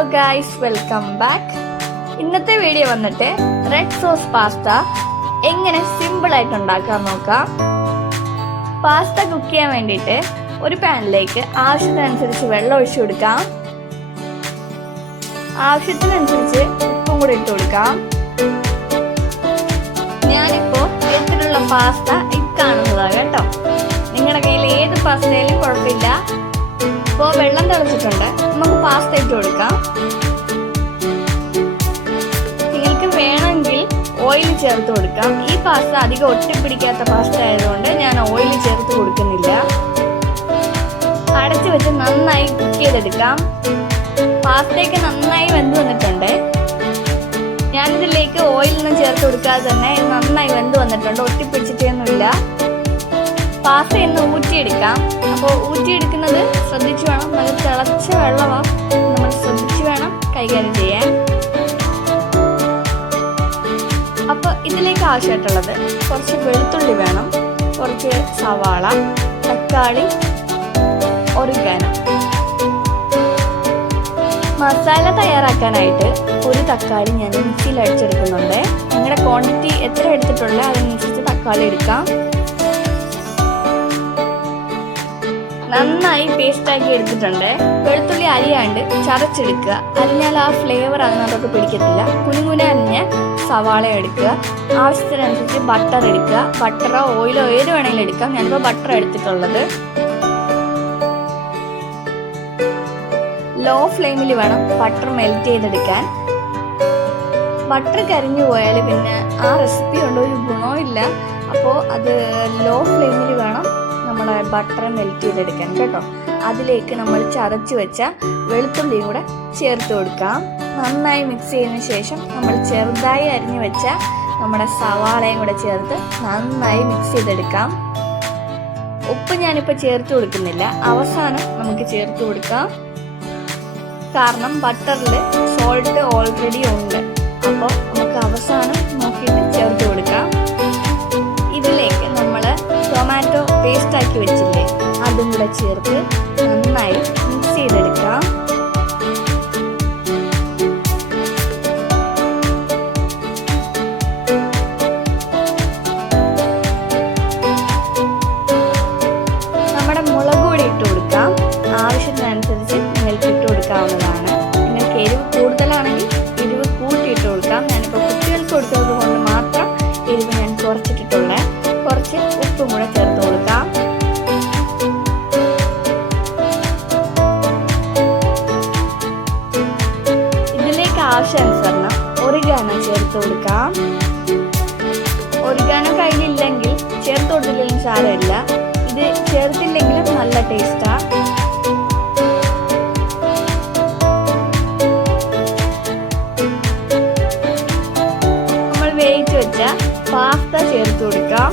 Hello guys, welcome back. ഇന്നത്തെ video വന്നിട്ട് red sauce pasta എങ്ങനെ സിമ്പിൾ ആയിട്ട് ഉണ്ടാക്കാൻ നോക്കാം. പാസ്ത കുക്ക് ചെയ്യാൻ വേണ്ടിയിട്ട് ഒരു പാനിലേക്ക് ആവശ്യത്തിനനുസരിച്ച് വെള്ളം ഒഴിച്ചു കൊടുക്കാം. ആവശ്യത്തിനനുസരിച്ച് ഉപ്പും കൂടി ഇട്ട് കൊടുക്കാം. ഞാനിപ്പോൾ എടുത്തിട്ടുള്ള പാസ്ത കാണുന്നതാണ് കേട്ടോ. നിങ്ങളുടെ കയ്യിൽ ഏത് പാസ്തയിലും കുഴപ്പമില്ല. ഇപ്പോൾ വെള്ളം തിളച്ചിട്ടുണ്ട്, നമുക്ക് പാസ്ത ഇട്ട് കൊടുക്കാം. നിങ്ങൾക്ക് വേണമെങ്കിൽ ഓയിൽ ചേർത്ത് കൊടുക്കാം. ഈ പാസ്ത അധികം ഒട്ടിപ്പിടിക്കാത്ത പാസ്ത ആയതുകൊണ്ട് ഞാൻ ഓയിൽ ചേർത്ത് കൊടുക്കുന്നില്ല. അടച്ചു വെച്ച് നന്നായി കുക്ക് ചെയ്തെടുക്കാം. പാസ്തയൊക്കെ നന്നായി വെന്ത് വന്നിട്ടുണ്ട്. ഞാനിതിലേക്ക് ഓയിലൊന്നും ചേർത്ത് കൊടുക്കാതെ തന്നെ നന്നായി വെന്ത് വന്നിട്ടുണ്ട്. ഒട്ടിപ്പിടിച്ചിട്ടൊന്നുമില്ല. പാസ്ത ഒന്ന് ഊറ്റിയെടുക്കാം. അപ്പോൾ ഊറ്റിയെടുക്കുന്നത് ശ്രദ്ധിച്ചു വേണം. നല്ല തിളച്ച വെള്ളമാണ്, നമ്മൾ ശ്രദ്ധിച്ചു വേണം കൈകാര്യം ചെയ്യാൻ. അപ്പോൾ ഇതിലേക്ക് ആവശ്യമായിട്ടുള്ളത് കുറച്ച് വെളുത്തുള്ളി വേണം, കുറച്ച് സവാള, തക്കാളി, ഒറിഗാനോ. മസാല തയ്യാറാക്കാനായിട്ട് ഒരു തക്കാളി ഞാൻ മിക്സിയിൽ അടിച്ചെടുക്കുന്നുണ്ട്. നിങ്ങളുടെ ക്വാണ്ടിറ്റി എത്ര എടുത്തിട്ടുള്ളത് അതിനനുസരിച്ച് തക്കാളി എടുക്കാം. നന്നായി പേസ്റ്റാക്കി എടുത്തിട്ടുണ്ട്. വെളുത്തുള്ളി അരിയാണ്ട് ചതച്ചെടുക്കുക. അരിഞ്ഞാൽ ആ ഫ്ലേവർ അതിനകത്തോട്ട് പിടിക്കത്തില്ല. കുനുകുന അരിഞ്ഞ സവാള എടുക്കുക. ആവശ്യത്തിനനുസരിച്ച് ബട്ടർ എടുക്കുക. ബട്ടറോ ഓയിലോ ഏത് വേണമെങ്കിലും എടുക്കാം. ഞാനിപ്പോൾ ബട്ടർ എടുത്തിട്ടുള്ളത്. ലോ ഫ്ലെയിമിൽ വേണം ബട്ടർ മെൽറ്റ് ചെയ്തെടുക്കാൻ. ബട്ടർ കരിഞ്ഞു പോയാൽ പിന്നെ ആ റെസിപ്പി കൊണ്ട് ഒരു ഗുണവും ഇല്ല. അപ്പോൾ അത് ലോ ഫ്ലെയിമിൽ വേണം നമ്മൾ ബട്ടർ മെൽറ്റ് ചെയ്തെടുക്കാൻ കേട്ടോ. അതിലേക്ക് നമ്മൾ ചതച്ച് വെച്ച വെളുത്തുള്ളിയും കൂടെ ചേർത്ത് കൊടുക്കാം. നന്നായി മിക്സ് ചെയ്തതിന് ശേഷം നമ്മൾ ചെറുതായി അരിഞ്ഞു വെച്ച നമ്മുടെ സവാളയും കൂടെ ചേർത്ത് നന്നായി മിക്സ് ചെയ്തെടുക്കാം. ഉപ്പ് ഞാനിപ്പോൾ ചേർത്ത് കൊടുക്കുന്നില്ല, അവസാനം നമുക്ക് ചേർത്ത് കൊടുക്കാം. കാരണം ബട്ടറിൽ സോൾട്ട് ഓൾറെഡി ഉണ്ട്. അപ്പോൾ നമുക്ക് അവസാനം നോക്കിയിട്ട് ചേർത്ത് കൊടുക്കാം. ഇതിലേക്ക് നമ്മൾ ടൊമാറ്റോ പേസ്റ്റ് ആക്കി വെച്ചില്ലേ, അതും കൂടെ ചേർത്ത് നന്നായി മിക്സ് ചെയ്തെടുക്കാം. നമ്മുടെ മുളക് പൊടി ഇട്ട് കൊടുക്കാം. ആവശ്യത്തിനനുസരിച്ച് നിങ്ങൾക്ക് ഇട്ട് കൊടുക്കാവുന്നതാണ്. നിങ്ങൾക്ക് എരിവ് കൂടുതലാണെങ്കിൽ എരിവ് കൂട്ടിയിട്ട് കൊടുക്കാം. ഞാനിപ്പോൾ കുട്ടികൾക്ക് കൊടുത്തത് കൊണ്ട് മാത്രം എരിവ് ഞാൻ കുറച്ചിട്ടിട്ടുള്ളത്. കുറച്ച് ഉപ്പും കൂടെ ചേർത്ത് കൊടുക്കാം. ഇതിലേക്ക് ആവശ്യാനുസരണം ഒറിഗാനോ ചേർത്ത് കൊടുക്കാം. ഒറിഗാനോ കയ്യിലില്ലെങ്കിൽ ചേർത്ത് കൊടുത്തില്ലെങ്കിലും സാരമില്ല. ഇത് ചേർത്തില്ലെങ്കിലും നല്ല ടേസ്റ്റാ. നമ്മൾ വേവിച്ച് വെച്ച പാസ്ത ചേർത്ത് കൊടുക്കാം.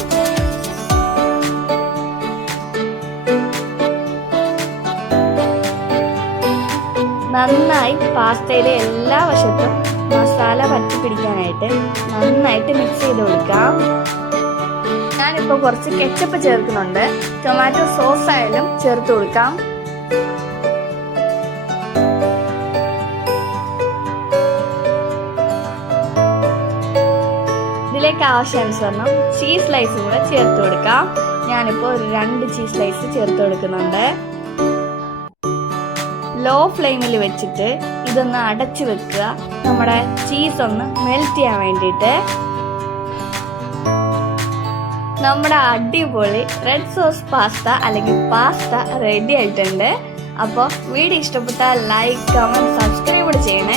നന്നായി പാസ്തയിലെ എല്ലാ വശത്തും മസാല പറ്റി പിടിക്കാനായിട്ട് നന്നായിട്ട് മിക്സ് ചെയ്ത് കൊടുക്കാം. ഞാനിപ്പോൾ കുറച്ച് കെച്ചപ്പ് ചേർക്കുന്നുണ്ട്. ടൊമാറ്റോ സോസ് ആയാലും ചേർത്ത് കൊടുക്കാം. ഇതിലേക്ക് ആവശ്യാനുസരണം ചീസ് സ്ലൈസും കൂടെ ചേർത്ത് കൊടുക്കാം. ഞാനിപ്പോൾ ഒരു 2 ചീസ് സ്ലൈസ് ചേർത്ത് കൊടുക്കുന്നുണ്ട്. ലോ ഫ്ലെയിമിൽ വെച്ചിട്ട് ഇതൊന്ന് അടച്ചു വെക്കുക. നമ്മുടെ ചീസ് ഒന്ന് മെൽറ്റ് ചെയ്യാൻ വേണ്ടിയിട്ട്. നമ്മുടെ അടിപൊളി റെഡ് സോസ് പാസ്ത അല്ലെങ്കിൽ പാസ്ത റെഡി ആയിട്ടുണ്ട്. അപ്പോൾ വീഡിയോ ഇഷ്ടപ്പെട്ടാൽ ലൈക്ക്, കമൻറ്റ്, സബ്സ്ക്രൈബ് ചെയ്യണേ.